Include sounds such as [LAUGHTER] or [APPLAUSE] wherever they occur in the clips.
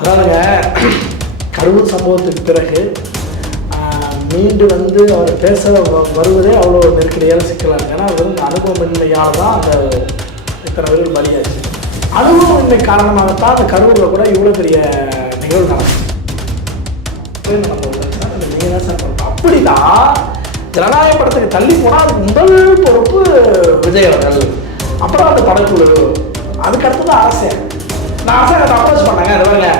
அதாவதுங்க கரூர் சம்பவத்துக்கு பிறகு மீண்டு வந்து அவர் பேச வ- வருவதே அவ்வளோ நெருக்கடியான சிக்கலாக இருக்குது ஏன்னா அது வந்து அனுபவமின்மையால் தான் அந்த இத்தனை பேர்கள் பலியாச்சு. அனுபவமின்மை காரணமாகத்தான் அந்த கரூரில் கூட இவ்வளோ பெரிய நிகழ்வு நடக்கும் நீங்கள் தான் அப்படிதான் ஜனநாயக படத்துக்கு தள்ளி போனால் அதுக்கு முதல் பொறுப்பு விஜய் அவர்கள். அப்புறம் அந்த படக்குழு. அதுக்கடுத்து தான் அரசு. நான் அரசாங்கத்தை அப்ரோச் பண்ணாங்க அது பாருங்க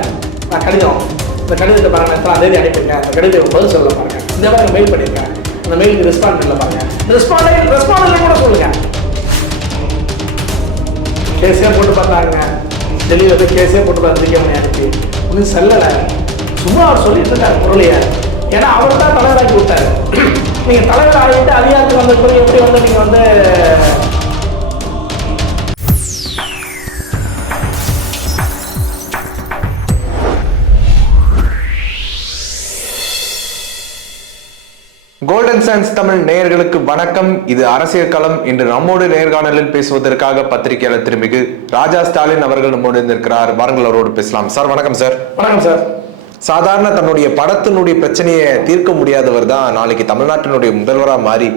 நான் கடிதம். இந்த கடிதத்தை பாருங்க எத்தனை தேதி அனுப்பியிருக்கேன். அந்த கடிதம் பதில் சொல்ல பாருங்க. இந்த மாதிரி மெயில் பண்ணியிருக்கேன் அந்த மெயிலுக்கு ரெஸ்பாண்ட் இல்லை பாருங்க. ரெஸ்பாண்ட் ரெஸ்பாண்ட் கூட சொல்லுங்க. கேஸே போட்டு பார்த்தாங்க டெல்லியில் போய் கேஸே போட்டு பார்த்துருக்க அனுப்பி ஒன்றும் செல்லலை. சும்மா அவர் சொல்லிட்டு இருக்காரு முரளியை. ஏன்னா அவர் தான் தலைவராக்கி விட்டாரு. நீங்கள் தலைவர் ஆகிட்டு அதிகாரத்துக்கு வந்த பிறகு எப்படி வந்து நீங்கள் வந்து கோல்டன் சயின்ஸ் தமிழ் நேயர்களுக்கு வணக்கம். இது அரசியல் களம். இன்று நம்மோடு நேர்காணலில் பேசுவதற்காக பத்திரிகையாளர் திருமிகு ராஜா ஸ்டாலின் அவர்கள் நம்மோடு இருந்திருக்கிறார். வாருங்கள் அவரோடு பேசலாம். சார் வணக்கம் சார். வணக்கம் சார். சாதாரண தன்னுடைய படத்தினுடைய பிரச்சனையை தீர்க்க முடியாதவர் தான் நாளைக்கு தமிழ்நாட்டினுடைய முதல்வரா மாறி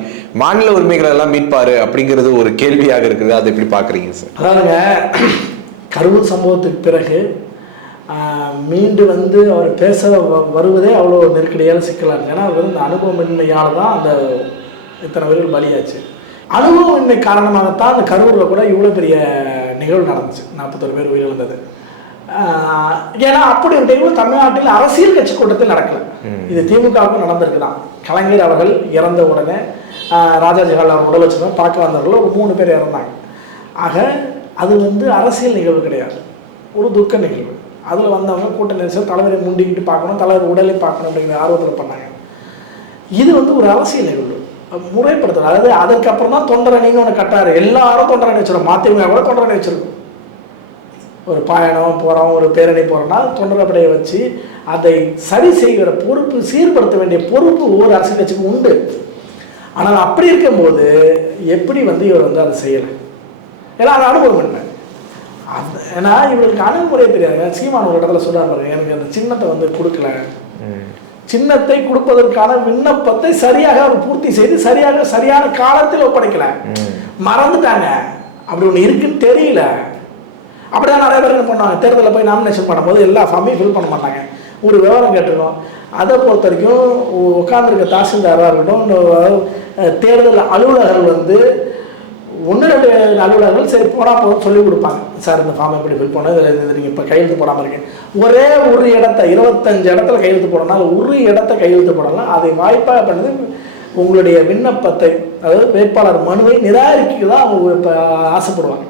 மாநில உரிமைகளை எல்லாம் மீட்பாரு அப்படிங்கிறது ஒரு கேள்வியாக இருக்குது. அதை எப்படி பாக்குறீங்க சார்? அதாவதுங்க கரூர் சம்பவத்துக்கு பிறகு மீண்டு வந்து அவர் பேச வ- வருவதே அவ்வளோ நெருக்கடியான சிக்கலாக இருக்கு ஏன்னா அவர் வந்து அந்த அனுபவமின்மையால் தான் அந்த இத்தனை பேர்கள் பலியாச்சு. அனுபவமின்மை காரணமாகத்தான் அந்த கரூரில் கூட இவ்வளோ பெரிய நிகழ்வு நடந்துச்சு. நாற்பத்தொரு பேர் உயிரிழந்தது. ஏன்னா அப்படி ஒரு நிகழ்வு தமிழ்நாட்டில் அரசியல் கட்சி கூட்டத்தில் நடக்கல. இது திமுகவுக்கும் நடந்திருக்கு தான் கலைஞர் அவர்கள் இறந்த உடனே ராஜாஜி ஹால் அவர் உடல் வச்சுருந்தோம் பார்க்க வந்தவர்கள் ஒரு மூணு பேர் இறந்தாங்க. ஆக அது வந்து அரசியல் நிகழ்வு கிடையாது. ஒரு துக்க நிகழ்வு. அதில் வந்தவங்க கூட்ட நெரிசல் தலைவரை முண்டிக்கிட்டு பார்க்கணும் தலைவர் உடலை பார்க்கணும் அப்படிங்கிற ஆர்வத்தில் பண்ணாங்க. இது வந்து ஒரு அரசியல் நிகழ்வு. முறைப்படுத்தணும் அதாவது அதுக்கப்புறம் தான் தொண்டரணின்னு ஒன்று கட்டாரு எல்லாரும் தொண்டரணி வச்சிருக்கோம். மதிமுக கூட தொண்டரணி வச்சிருக்கோம். ஒரு பயணம் போகிறோம் ஒரு பேரணி போகிறோம்னா தொண்டரப்படையை வச்சு அதை சரி செய்கிற பொறுப்பு சீர்படுத்த வேண்டிய பொறுப்பு ஒவ்வொரு அரசியல் கட்சிக்கும் உண்டு. ஆனால் அப்படி இருக்கும்போது எப்படி வந்து இவர் வந்து அதை செய்யலை? ஏன்னா அது அனுபவம் என்ன? ஏன்னா இவருக்கு அணுகுமுறை தெரியாது. சீமான் ஒரு இடத்துல சொல்றாரு பாருங்க எனக்கு அந்த சின்னத்தை வந்து கொடுக்கல. சின்னத்தை கொடுப்பதற்கான விண்ணப்பத்தை சரியாக அவர் பூர்த்தி செய்து சரியாக சரியான காலத்தில் ஒப்படைக்கல. மறந்துட்டாங்க. அப்படி ஒன்று இருக்குன்னு தெரியல. அப்படிதான் நிறைய பேர் என்ன பண்ணாங்க தேர்தலில் போய் நாமினேஷன் பண்ணும்போது எல்லா ஃபார்மையும் ஃபில் பண்ண மாட்டாங்க. ஒரு விவரம் கேட்டிருக்கோம். அதை பொறுத்த வரைக்கும் உட்காந்துருக்க தாசில்தாராக இருக்கட்டும் தேர்தல் அலுவலர்கள் வந்து ஒன்று ரெண்டு அலுவலர்கள் சரி போனால் போதும் சொல்லி கொடுப்பாங்க. சார் இந்த ஃபார்ம் எப்படி ஃபில் பண்ணுறது இதில் இது நீங்கள் இப்போ கையெழுத்து போடாமல் இருக்கீங்க. ஒரே ஒரு இடத்த இருபத்தஞ்சு இடத்துல கையெழுத்து போடணும் அது ஒரு இடத்த கையெழுத்து போடலாம். அதை வாய்ப்பாக பண்ணது உங்களுடைய விண்ணப்பத்தை அதாவது வேட்பாளர் மனுவை நிராகரிக்க தான் அவங்க இப்போ ஆசைப்படுவாங்க.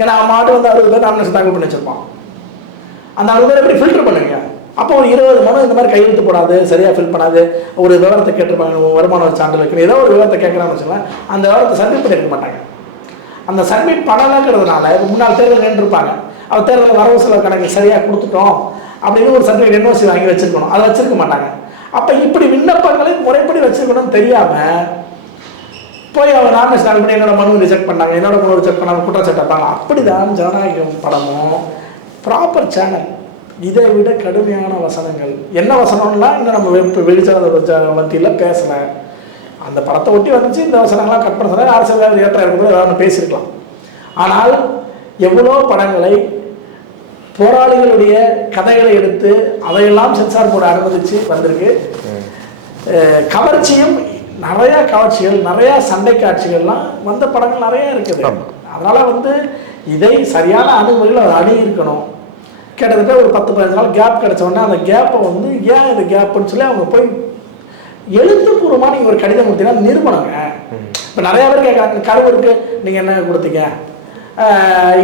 ஏன்னா அவன் மாட்டு வந்து அறுபது பேர் நாமினேஷன் தாக்கல் பண்ணி வச்சிருப்பான் அந்த அறுபது பேர் எப்படி ஃபில்டர் பண்ணுங்க அப்போ ஒரு இருபது மனு இந்த மாதிரி கையெழுத்து போடாது சரியாக ஃபில் பண்ணாது. ஒரு விவரத்தை கேட்டிருப்பாங்க வருமான சான்றிதழ் வைக்கணும். ஏதோ ஒரு விவரத்தை கேட்குறான்னு வச்சுக்கலாம் அந்த விவரத்தை சப்மிட் எடுக்க மாட்டாங்க. அந்த சப்மிட் பண்ணலைங்கிறதுனால முன்னாள் தேர்தல் நின்றுருப்பாங்க. அவர் தேர்தல் வரவு செலவு கணக்கு சரியாக கொடுத்துட்டோம் அப்படின்னு ஒரு சர்டிஃபிகேட் என்ஓசி வாங்கி வச்சிருக்கணும். அதை வச்சுருக்க மாட்டாங்க. அப்போ இப்படி விண்ணப்பங்களை முறைப்படி வச்சிருக்கணும்னு தெரியாமல் போய் அவர் நாமினேஷன் நாள் பண்ணி என்னோட மனு ரிஜெக்ட் பண்ணாங்க. என்னோட மனு ரிஜெக்ட் பண்ணாங்க குற்றச்சாட்டு வைப்பாங்க. அப்படிதான் ஜனநாயகம் படமும். ப்ராப்பர் சேனல் இதை விட கடுமையான வசனங்கள். என்ன வசனம்லாம் இன்னும் நம்ம வெளிச்சாத மத்தியில் பேசலை அந்த படத்தை ஒட்டி வந்துச்சு இந்த வசனங்கள்லாம் கட் பண்ண சொன்னா அரசியல் ஏற்ற இருக்கும்போது ஏதாவது பேசியிருக்கலாம் ஆனால் எவ்வளோ படங்களை போராளிகளுடைய கதைகளை எடுத்து அதையெல்லாம் சென்சார் போர்டு அனுமதிச்சு வந்திருக்கு. கவர்ச்சியும் நிறைய காட்சிகள் நிறைய சண்டை காட்சிகள்லாம் வந்த படங்கள் நிறைய இருக்குது. அதனால வந்து இதை சரியான அணுகுமுறையில் அவர் அணி இருக்கணும் கிட்டத்தட்ட ஒரு பத்து பதினஞ்சு நாள் கேப் கிடைச்ச உடனே அந்த கேப்பை வந்து ஏன் இது கேப்புன்னு சொல்லி அவங்க போய் எழுத்துப்பூர்வமாக நீங்கள் ஒரு கடிதம் கொடுத்தீங்கன்னா நிறுவனங்க இப்போ நிறைய பேர் கேட்குறாங்க கருவருக்கு நீங்கள் என்ன கொடுத்தீங்க?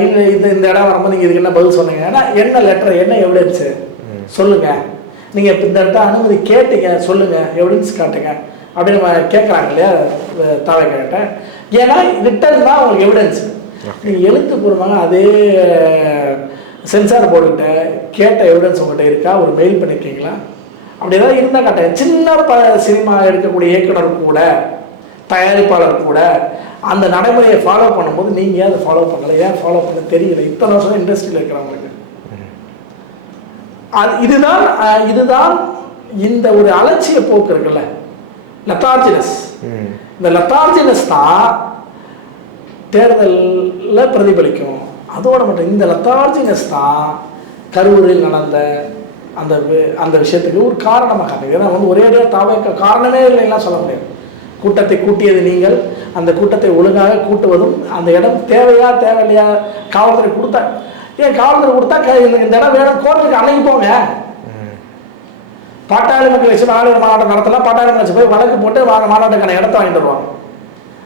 இல்லை இது இந்த இடம் வரும்போது நீங்கள் இதுக்கு என்ன பதில் சொன்னீங்க? ஏன்னா என்ன லெட்டர் என்ன எவிடன்ஸு சொல்லுங்க. நீங்கள் இப்போ இந்த இடத்த அனுமதி கேட்டீங்க சொல்லுங்க எவிடன்ஸ் காட்டுங்க. அப்படின்னு கேட்குறாங்க இல்லையா தாவை கேட்ட ஏன்னா ரிட்டன் தான் உங்களுக்கு எவிடன்ஸ் நீங்கள் எழுத்துப்பூர்வமாக அதே சென்சார் போர்டுகிட்ட கேட்ட எவிடன்ஸ் உங்கள்கிட்ட இருக்கா? ஒரு மெயில் பண்ணிருக்கீங்களா? அப்படி ஏதாவது இருந்தால் காட்டுங்க சின்ன ப சினிமா எடுக்கக்கூடிய இயக்குனர் கூட தயாரிப்பாளர் கூட அந்த நடைமுறையை ஃபாலோ பண்ணும்போது நீங்கள் அதை ஃபாலோ பண்ணல? ஏன் ஃபாலோ பண்ண தெரியல. இத்தனை வருஷம் இண்டஸ்ட்ரியில் இருக்கிறவங்களுக்கு. அது இதுதான் இதுதான் இந்த ஒரு அலட்சிய போக்கு இருக்குல்ல. லெத்தார்ஜினஸ். இந்த லெத்தார்ஜினஸ் தான் தேர்தலில் பிரதிபலிக்கும். அதோட மட்டும் இந்த லெத்தார்ஜினஸ் தான் கரூரில் நடந்த அந்த வி- அந்த விஷயத்துக்கு ஒரு காரணமாக அமையுது. ஏன்னா வந்து ஒரேடியாக தாவே காரணமே இல்லைன்னா சொல்ல முடியாது. கூட்டத்தை கூட்டியது நீங்கள் அந்த கூட்டத்தை ஒழுங்காக கூட்டுவதும் அந்த இடம் தேவையா தேவையில்லையா காவல்துறை கொடுத்தா ஏன் காவல்துறை கொடுத்தா இந்த இந்த இடம் வேணும் கோர்ட்டுக்கு அன்னைக்கு போங்க. பாட்டாளி மக்கள் வச்சு மாநில மாநாட்டம் நடத்தலாம் பாட்டாளி மக்கள் வச்சு போய் வழக்கு போட்டு வாங்க மாநாட்டுக்கான இடத்த வாங்கிட்டு வருவாங்க.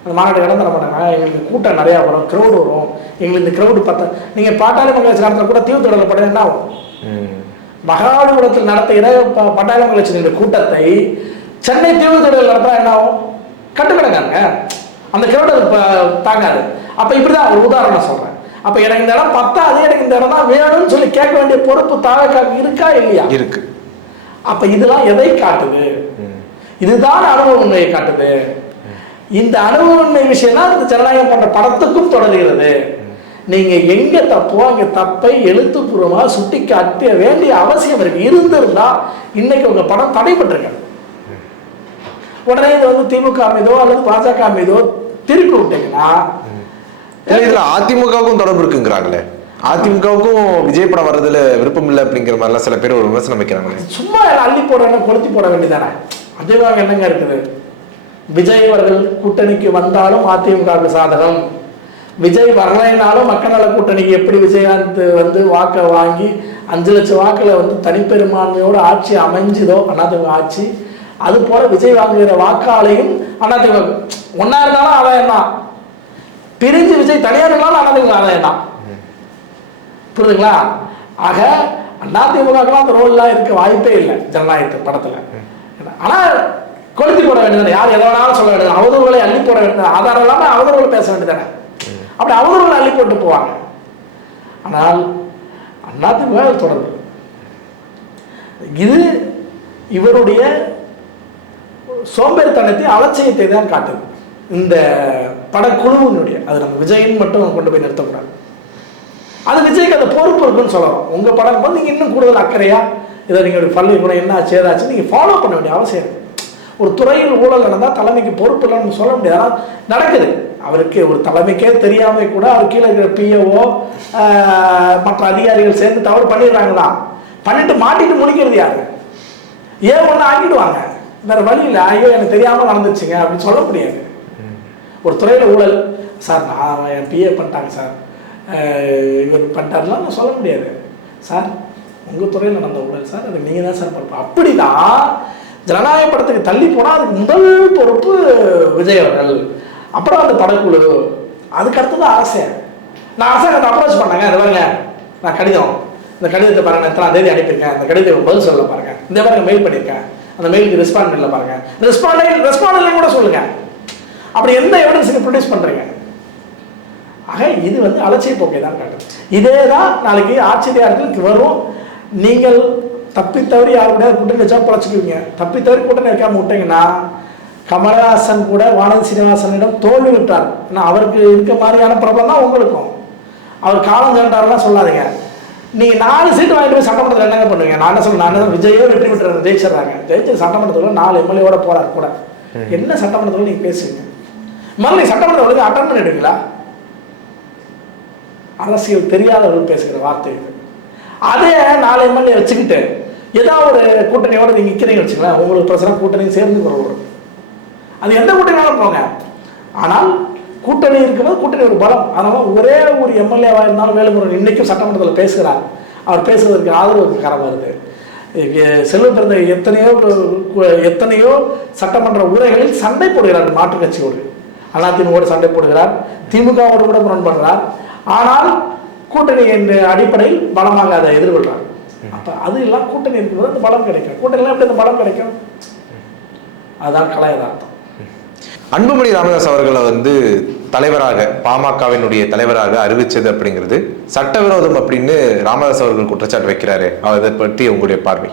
அந்த மாநாட்டுக்கு இடம் தர மாட்டாங்க. எங்களுக்கு கூட்டம் நிறையா வரும் க்ரௌடு வரும். எங்களுக்கு இந்த க்ரௌடு பார்த்தா நீங்கள் பாட்டாளி மக்கள் வச்சு நடத்தின கூட தீவு தொடரில் என்ன ஆகும்? ம். மகாபலிபுரத்தில் நடத்துகிற ப- பட்டாளி மக்கள் வச்சு இந்த கூட்டத்தை சென்னை தீவு தொடரில் நடத்தினா என்ன ஆகும்? கட்டுக்கிடங்காங்க. அந்த க்ரௌடு தாங்காது. அப்போ இப்படி தான் ஒரு உதாரணம் சொல்கிறேன் அப்போ எனக்கு இந்த இடம் பத்தாது எனக்கு இந்த இடம் தான் வேணும்னு சொல்லி கேட்க வேண்டிய பொறுப்பு தாவக்காக்கு இருக்கா இல்லையா? இருக்கு. அப்ப இதெல்லாம் எதை காட்டுது. இதுதான் அனுபவ உண்மையை காட்டுது இந்த அனுபவ உண்மை விஷயம் தான் இந்த ஜனநாயகம் போன்ற படத்துக்கும் தொடர்கிறது. நீங்க எங்க தப்போ அங்க தப்பை எழுத்துப்பூர்வமா சுட்டி காட்ட வேண்டிய அவசியம் இருக்கு. இருந்திருந்தா இன்னைக்கு உங்க படம் தடைப்பட்டிருக்க உடனே இது வந்து திமுக மீதோ அல்லது பாஜக மீதோ திருப்பி விட்டீங்கன்னா இதுல அதிமுகவுக்கும் தொடர்பு இருக்குங்கிறாங்களே. அதிமுகவுக்கும் விஜய் படம் வர்றதுல விருப்பம் இல்லை அப்படிங்கிற மாதிரிலாம் சில பேர் ஒரு விமர்சனம் வைக்கிறாங்களே. சும்மா அள்ளி போட வேண்டாம் கொளுத்தி போட வேண்டியதானே? அதிமுக என்னங்க இருக்குது? விஜய் அவர்கள் கூட்டணிக்கு வந்தாலும் அதிமுகவுக்கு சாதகம். விஜய் வரலைனாலும் மக்கள் நல கூட்டணிக்கு எப்படி விஜயகாந்த் வந்து வாக்கை வாங்கி அஞ்சு லட்சம் வாக்கில் வந்து தனிப்பெரும்பான்மையோட ஆட்சி அமைஞ்சுதோ அதிமுக ஆட்சி அது போல விஜய் வாங்குகிற வாக்காளையும் அதிமுக ஒன்னா இருந்தாலும் ஆதாயம் தான். பிரிஞ்சு விஜய் தனியார் இருந்தாலும் அதிமுக ஆதாயம் தான். புரியுதுங்களா ஆக அதிமுகலாம் அந்த ரோல்லாம் இருக்க வாய்ப்பே இல்லை ஜனநாயகத்து படத்தில். ஆனால் கொளுத்தி போட வேண்டியதானே யார் எதை வேணாலும் சொல்ல வேண்டியது அவதூறுகளை அள்ளி போட வேண்டியது ஆதாரம் இல்லாமல் அவதூறுகள் பேச வேண்டியதானே அப்படி அவதூறுகளை அள்ளி போட்டு போவாங்க. ஆனால் அண்ணாத்து அது தொடர்பு. இது இவருடைய சோம்பேறித்தனத்தை அலட்சியத்தை தான் காட்டுது. இந்த படக்குழுவினுடைய அது நம்ம விஜயின் மட்டும் கொண்டு போய் நிறுத்தக்கூடாது. அது விஜய்க்கு அந்த பொறுப்பு இருக்குன்னு சொல்லலாம். உங்கள் படம் வந்து நீங்கள் இன்னும் கூடுதல் அக்கறையா இதை நீங்கள் பள்ளி கூட என்ன ஆச்சு ஏதாச்சு நீங்கள் ஃபாலோ பண்ண வேண்டிய அவசியம் ஒரு துறையில் ஊழல் நடந்தால் தலைமைக்கு பொறுப்பு இல்லைன்னு சொல்ல முடியாது. நடக்குது. அவருக்கு ஒரு தலைமைக்கே தெரியாமல் கூட அவர் கீழே இருக்கிற பிஏஓ மற்ற அதிகாரிகள் சேர்ந்து தவறு பண்ணிடுறாங்களா? பண்ணிட்டு மாட்டிட்டு முடிக்கிறது யாரு? ஏன் ஒன்று ஆக்கிடுவாங்க. வேற வழி இல்லை. ஐயோ எனக்கு தெரியாமல் நடந்துச்சுங்க அப்படின்னு சொல்ல முடியாது. ஒரு துறையில் ஊழல். சார் நான் என் பிஏ பண்ணிட்டாங்க சார். இவர் பண்ணிட்டாருலாம் நான் சொல்ல முடியாது. சார் உங்கள் துறையில் நடந்த ஊழல் சார். அது நீங்கள் தான் சார் பொறுப்பு அப்படிதான் ஜனநாயக படத்துக்கு தள்ளி போனால் அதுக்கு முதல் பொறுப்பு விஜய் அவர்கள். அப்புறம் அந்த படக்குழு. அதுக்கு அடுத்தது அரசே நான் அரசாங்கத்தை அப்ரோச் பண்ணேங்க. அது பாருங்க நான் கடிதம். இந்த கடிதத்தை பாருங்க நான் எத்தனாம் தேதி அனுப்பியிருக்கேன். அந்த கடிதத்தை பதில் சொல்ல பாருங்க. இந்த பாருங்க மெயில் பண்ணியிருக்கேன். அந்த மெயிலுக்கு ரெஸ்பாண்ட் இல்லை பாருங்க. ரெஸ்பாண்ட் ரெஸ்பாண்ட் இல்லைன்னு கூட சொல்லுங்க. அப்படி எந்த எவிடன்ஸ் ப்ரொடியூஸ் பண்ணுறீங்க ஆக இது வந்து அலட்சிய போக்கை தான் காட்டும் இதே தான் நாளைக்கு ஆட்சியாளர்களுக்கு வரும். நீங்கள் தப்பி தவறி யார் கூட கூட்டணி வச்சா பழச்சிக்குவீங்க. தப்பி தவறி கூட்டணி வைக்காம விட்டீங்கன்னா கமலஹாசன் கூட வானதி சீனிவாசனிடம் தோல்வி விட்டார். ஏன்னா அவருக்கு இருக்க மாதிரியான பிரபலம் தான் உங்களுக்கும். அவர் காலம் கண்டாரெல்லாம் சொல்லாதீங்க. நீங்க நாலு சீட்டு வாங்கிட்டு போய் சட்டமன்றத்தில் என்னங்க பண்ணுவீங்க? நான் என்ன சொல்றேன்? நான் விஜயே வெற்றி பெற்றாரு ஜெயிச்சிடுறாங்க. ஜெயிச்சு சட்டமன்றத்தில் நாலு எம்எல்ஏவோட போறாரு கூட. என்ன சட்டமன்றத்தில் நீங்க பேசுவீங்க முதல்ல நீங்க சட்டமன்றத்தில் ஒழுங்கு அட்டன் பண்ணிடுவீங்களா? அரசியல் தெரியாதவர்கள் பேசுகிற வார்த்தை இது. அதே நாலு எம்எல்ஏ வச்சுக்கிட்டு ஏதாவது ஒரு கூட்டணியோட நீங்க நிற்கிறீங்க வச்சுக்கலாம் உங்களுக்கு பிரச்சனை கூட்டணி சேர்ந்து வரும். அது எந்த கூட்டணியாலும் போங்க. ஆனால் கூட்டணி இருக்கும்போது கூட்டணி ஒரு பலம். அதனால ஒரே ஒரு எம்எல்ஏவாக இருந்தாலும் வேலுமுருகன் இன்னைக்கும் சட்டமன்றத்தில் பேசுகிறார். அவர் பேசுவதற்கு ஆதரவு கரம் வருது செல்வ பிறந்த எத்தனையோ எத்தனையோ சட்டமன்ற உரைகளில் சண்டை போடுகிறார் மாற்றுக் கட்சியோடு. அதிமுகவோடு சண்டை போடுகிறார். திமுகவோடு கூட முரண்படுறார். ஆனால் கூட்டணி என்ற அடிப்படையில் பலமாக அதை எதிர்கொள்கிறார் அப்போ அது எல்லாம் கூட்டணி இருக்கும்போது அந்த பலம் கிடைக்கும். கூட்டணிலாம் எப்படி அந்த பலம் கிடைக்கும்? அதுதான் கலை யதார்த்தம் அன்புமணி ராமதாஸ் அவர்களை வந்து தலைவராக பாமகவினுடைய தலைவராக அறிவிச்சது அப்படிங்கிறது சட்டவிரோதம் அப்படின்னு ராமதாஸ் அவர்கள் குற்றச்சாட்டு வைக்கிறாரு. அதை பற்றி உங்களுடைய பார்வை.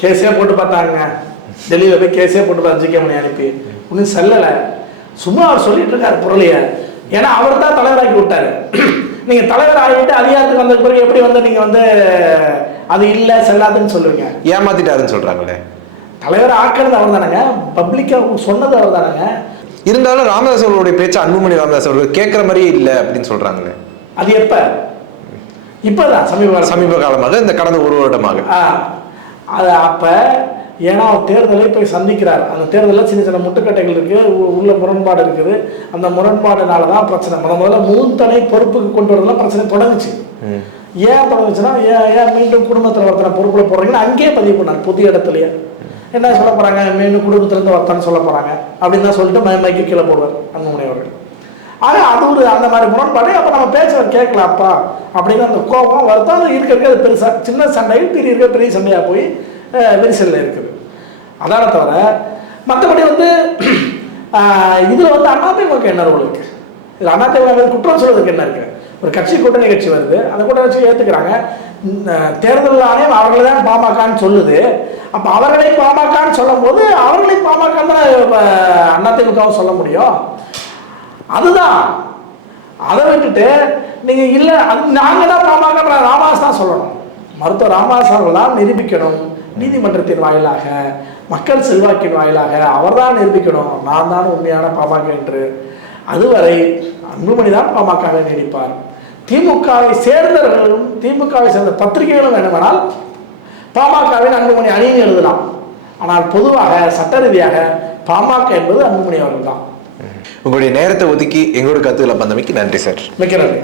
கேஸே போட்டு பார்த்தாங்க. டெல்லியில் போய் கேஸே போட்டு பார்த்து ஜிகே மணி அனுப்பி. ஒன்றும் செல்லலை. சும்மா அவர் சொல்லிட்டு இருக்காரு பொருளைய. ஏன்னா அவர் தான் தலைவராக்கி விட்டாரு. நீங்க தலைவர் ஆகிட்டு அதிகாரத்துக்கு வந்த பிறகு எப்படி வந்து நீங்க வந்து அது இல்லை செல்லாதுன்னு சொல்லுவீங்க? ஏமாத்திட்டாருன்னு சொல்றாங்களே. தலைவர் ஆக்கிறது அவர் தானேங்க பப்ளிக்காக சொன்னது அவர் தானேங்க இருந்தாலும் ராமதாஸ் அவர்களுடைய பேச்சு அன்புமணி ராமதாஸ் அவர்கள் கேட்குற மாதிரியே இல்லை அப்படின்னு சொல்றாங்களே. அது எப்ப? இப்பதான் சமீப சமீப காலமாக இந்த கடந்த ஒரு வருடமாக. அது அப்ப ஏன்னா அவர் தேர்தலை போய் சந்திக்கிறார். அந்த தேர்தலில் சின்ன சின்ன முட்டுக்கட்டைகள் இருக்கு உ- உள்ள முரண்பாடு இருக்குது. அந்த முரண்பாடுனால தான் பிரச்சனை. முத முதல்ல மூத்தனை பொறுப்புக்கு கொண்டு வரதுலாம் பிரச்சனை தொடங்குச்சு. ஏன் தொடங்குச்சுன்னா ஏன் ஏன் மீண்டும் குடும்பத்தில் ஒருத்தனை பொறுப்புல போடுறீங்கன்னு அங்கேயே பதிவு பண்ணார் புதிய இடத்துலயே. என்ன சொல்ல போகிறாங்க மீன் குடும்பத்திலேருந்து ஒருத்தனை சொல்ல போகிறாங்க அப்படின்னு தான் சொல்லிட்டு மை மைக்கு கீழே போடுவார் அன்புமணி அவர்கள். ஆனால் அது ஒரு அந்த மாதிரி முரண்பாடு. அப்போ நம்ம பேசுகிற கேட்கலாப்பா அப்படின்னு அந்த கோபம் வருத்தம் அது இருக்க இருக்க அது பெருசாக சின்ன சண்டையில் பெரிய இருக்க பெரிய சண்டையாக போய் அஹ், இருக்குது. அதான தவிர மற்றபடி வந்து [CLEARS THROAT] இதில் வந்து அதிமுக என்ன ரோல் இருக்கு? இது அதிமுக குற்றம் சொல்கிறதுக்கு என்ன இருக்குது ஒரு கட்சி கூட்டணி கட்சி வருது. அந்த கூட்டணி கட்சி ஏற்றுக்கிறாங்க தேர்தல் ஆணையம் அவர்களை தான் பாமகன்னு சொல்லுது. அப்போ அவர்களை பாமகன்னு சொல்லும் போது அவர்களை பாமகன்னு தான் அதிமுகவும் சொல்ல முடியும். அதுதான். அதை விட்டுட்டு நீங்கள் இல்லை அது நாங்கள் தான் பாமக ராமாஸ் தான் சொல்லணும். மருத்துவ ராமாஸ் அவர்கள் தான் நிரூபிக்கணும். நீதிமன்றத்தின் வாயிலாக மக்கள் செல்வாக்கின் வாயிலாக அவர்தான் நிரூபிக்கணும். நான் தான் உண்மையான பாமக என்று. அதுவரை அன்புமணி தான் பாமகவை நீடிப்பார். திமுகவை சேர்ந்தவர்களும் திமுகவை சேர்ந்த பத்திரிகைகளும் வேண்டுமானால் பாமகவின் அன்புமணி அணின்னு எழுதலாம். ஆனால் பொதுவாக சட்ட ரீதியாக பாமக என்பது அன்புமணி அவர்கள் தான். உங்களுடைய நேரத்தை ஒதுக்கி எங்களோட கருத்துக்களை பந்தமைக்கு நன்றி சார். மிக்க நன்றி.